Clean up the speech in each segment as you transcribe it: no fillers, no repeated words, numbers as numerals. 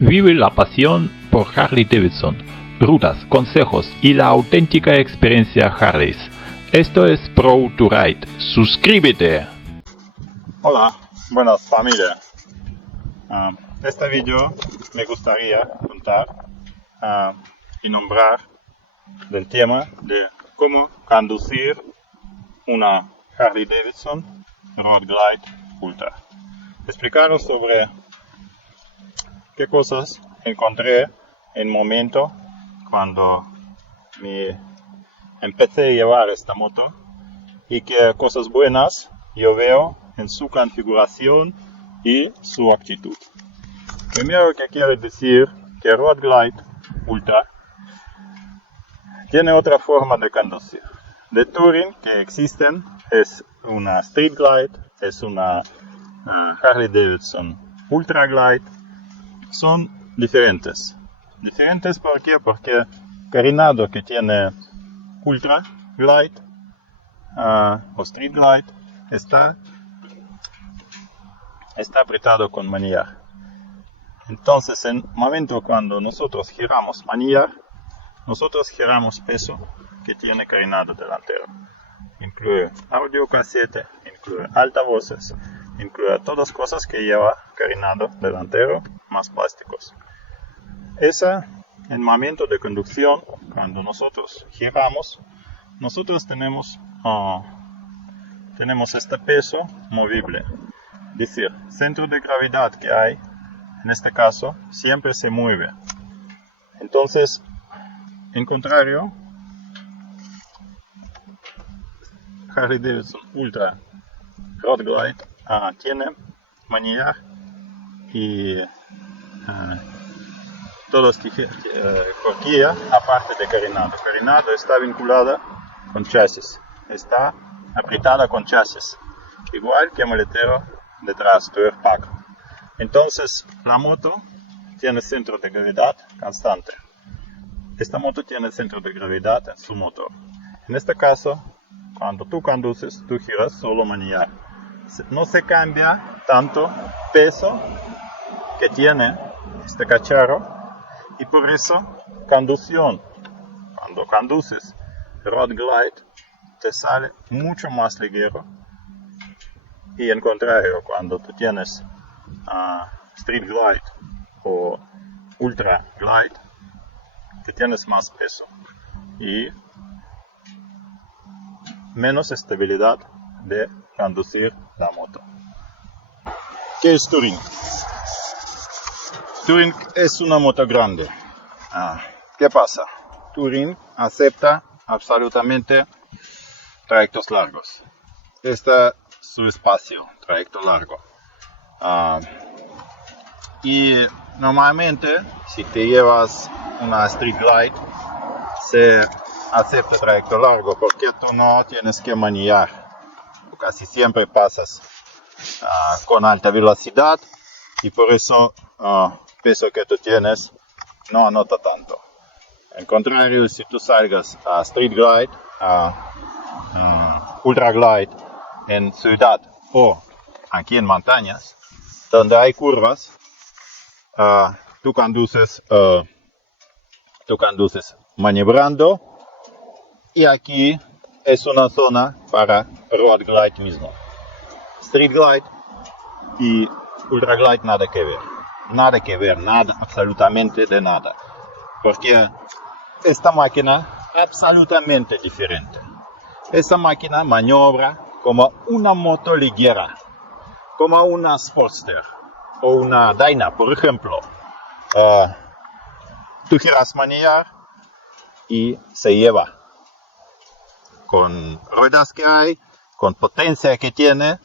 Vive la pasión por Harley Davidson, rutas, consejos y la auténtica experiencia Harleys. Esto es Pro to Ride. ¡Suscríbete! Hola, buenas familia. Este vídeo me gustaría contar y nombrar del tema de cómo conducir una Harley Davidson Road Glide Ultra. Explicaros sobre qué cosas encontré en el momento cuando me empecé a llevar esta moto y qué cosas buenas yo veo en su configuración y su actitud. Primero que quiero decir que Road Glide Ultra tiene otra forma de conducir. De Touring que existen es una Street Glide, es una Harley Davidson Ultra Glide. Son diferentes. Diferentes ¿por qué? Porque el carenado que tiene Ultra Glide o Street Glide está apretado con manillar. Entonces, en el momento cuando nosotros giramos manillar, nosotros giramos peso que tiene carenado delantero. Incluye audio cassette, incluye altavoces, incluye todas cosas que lleva carenado delantero más plásticos. En el momento de conducción, cuando nosotros giramos, nosotros tenemos este peso movible. Es decir, centro de gravedad que hay, en este caso, siempre se mueve. Entonces, en contrario, Harley Davidson Ultra Road Glide tiene manillar y todo horquilla aparte de carenado. Carenado está vinculada con chasis, está apretada con chasis, igual que maletero detrás, tu airbag. Entonces la moto tiene centro de gravedad constante. Esta moto tiene centro de gravedad en su motor. En este caso, cuando tú conduces, tú giras solo manillar. No se cambia tanto peso que tiene este cacharro y por eso conducción, cuando conduces Road Glide, te sale mucho más ligero y en contrario, cuando tú tienes Street Glide o Ultra Glide, que tienes más peso y menos estabilidad de conducir la moto. ¿Qué es Touring? Touring es una moto grande. ¿Qué pasa? Touring acepta absolutamente trayectos largos. Este es su espacio, trayecto largo. Y normalmente, si te llevas una Street Glide, se acepta trayecto largo porque tú no tienes que manillar. Casi siempre pasas con alta velocidad y por eso peso que tú tienes no anota tanto. En contrario, si tú salgas a Street Glide, Ultra Glide en ciudad o aquí en montañas, donde hay curvas, tú conduces maniobrando y aquí es una zona para Road Glide mismo. Street Glide y Ultra Glide nada que ver, nada, absolutamente de nada. Porque esta máquina es absolutamente diferente. Esta máquina maniobra como una moto ligera, como una Sportster o una Dyna, por ejemplo. Tú giras manillar y se lleva. Con ruedas que hay, con potencia que tiene,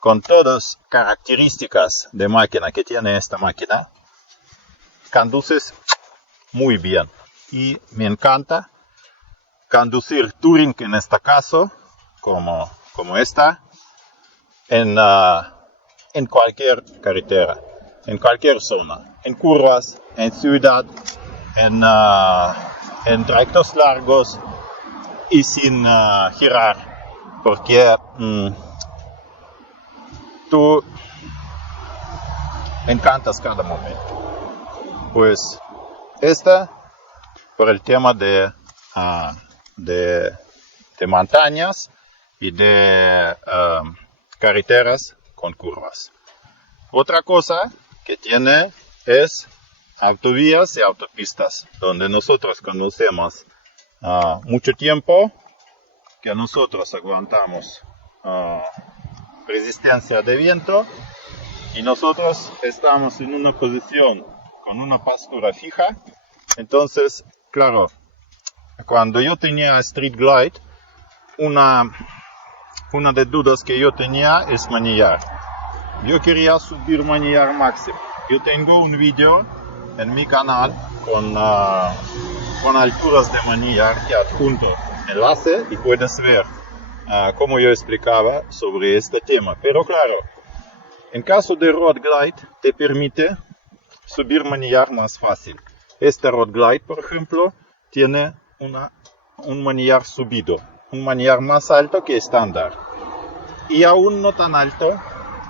con todas características de máquina que tiene esta máquina, conduces muy bien. Y me encanta conducir Touring en este caso, como esta, en cualquier carretera, en cualquier zona, en curvas, en ciudad, en trayectos largos y sin girar, porque tú encantas cada momento. Pues esta por el tema de montañas y de carreteras con curvas. Otra cosa que tiene es autovías y autopistas, donde nosotros conocemos mucho tiempo, que nosotros aguantamos resistencia de viento y nosotros estamos en una posición con una pastura fija. Entonces, claro, cuando yo tenía Street Glide, una de dudas que yo tenía es manillar. Yo quería subir manillar máximo. Yo tengo un vídeo en mi canal con alturas de manillar que adjunto enlace y puedes ver cómo yo explicaba sobre este tema. Pero claro, en caso de Road Glide te permite subir manillar más fácil. Este Road Glide, por ejemplo, tiene un manillar subido, un manillar más alto que estándar. Y aún no tan alto,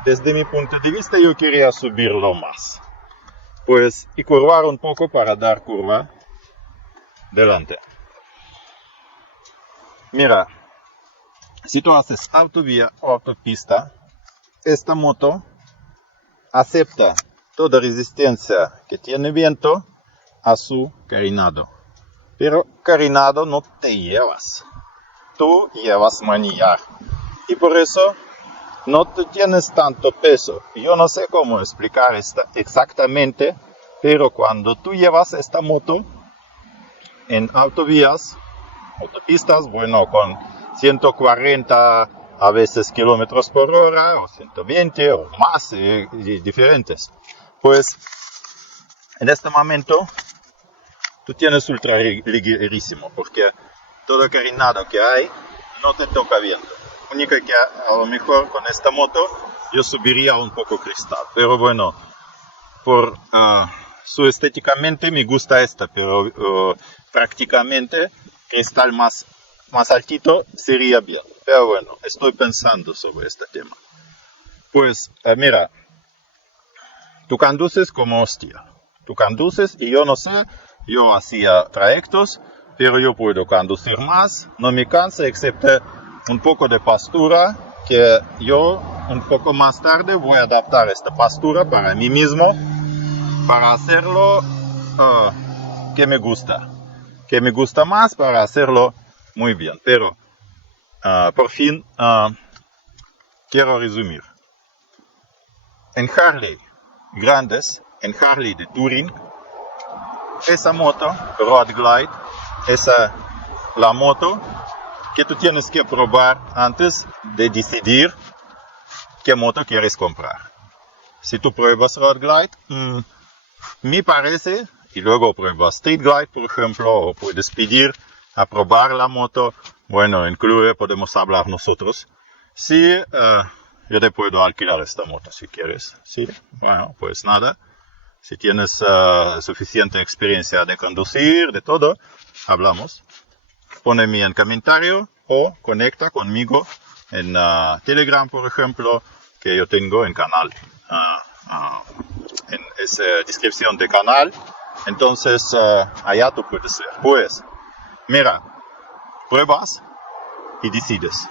desde mi punto de vista yo quería subirlo más. Pues, y curvar un poco para dar curva delante. Mira, si tú haces autovía o autopista, esta moto acepta toda resistencia que tiene viento a su carenado. Pero carenado no te llevas. Tú llevas manillar. Y por eso no te tienes tanto peso. Yo no sé cómo explicar esto exactamente, pero cuando tú llevas esta moto en autovías, autopistas, bueno, con 140 a veces kilómetros por hora, o 120 o más, diferentes. Pues en este momento tú tienes ultra ligerísimo, porque todo el carenado que hay no te toca viento. Única que a lo mejor con esta moto yo subiría un poco cristal, pero bueno, por su estéticamente me gusta esta, pero prácticamente cristal más altito sería bien. Pero bueno, estoy pensando sobre este tema. Pues mira, tú conduces como hostia. Tú conduces y yo no sé, yo hacía trayectos, pero yo puedo conducir más, no me cansa, excepto un poco de pastura, que yo un poco más tarde voy a adaptar esta pastura para mí mismo, para hacerlo que me gusta más, para hacerlo muy bien. Pero por fin quiero resumir. En Harley grandes, en Harley de Touring, esa moto, Road Glide, es la moto que tú tienes que probar antes de decidir qué moto quieres comprar. Si tú pruebas Road Glide, me parece, y luego pruebas Street Glide, por ejemplo, o puedes pedir a probar la moto, bueno, incluye, podemos hablar nosotros. Sí, yo te puedo alquilar esta moto si quieres. Sí, bueno, pues nada. Si tienes suficiente experiencia de conducir, de todo, hablamos. Poneme en comentario o conecta conmigo en Telegram, por ejemplo, que yo tengo en canal. En esa descripción de canal. Entonces, allá tú puedes ver. Pues, mira, pruebas y decides.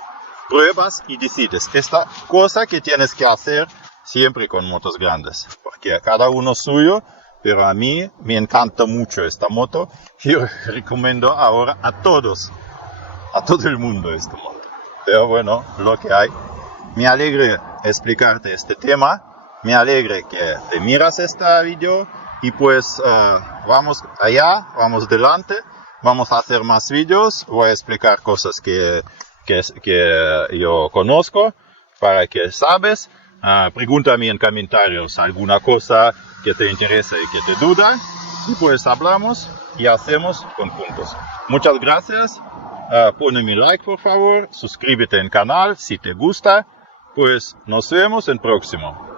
Pruebas y decides. Esta cosa que tienes que hacer siempre con motos grandes, porque cada uno suyo, pero a mí me encanta mucho esta moto. Yo recomiendo ahora a todo el mundo esta moto. Pero bueno, lo que hay. Me alegra explicarte este tema, me alegra que te miras este vídeo y pues vamos allá, vamos delante, vamos a hacer más vídeos, voy a explicar cosas que yo conozco para que sabes. Pregúntame en comentarios alguna cosa que te interesa y que te duda y pues hablamos y hacemos conjuntos. Muchas gracias, ponme like por favor, suscríbete al canal si te gusta, pues nos vemos en próximo.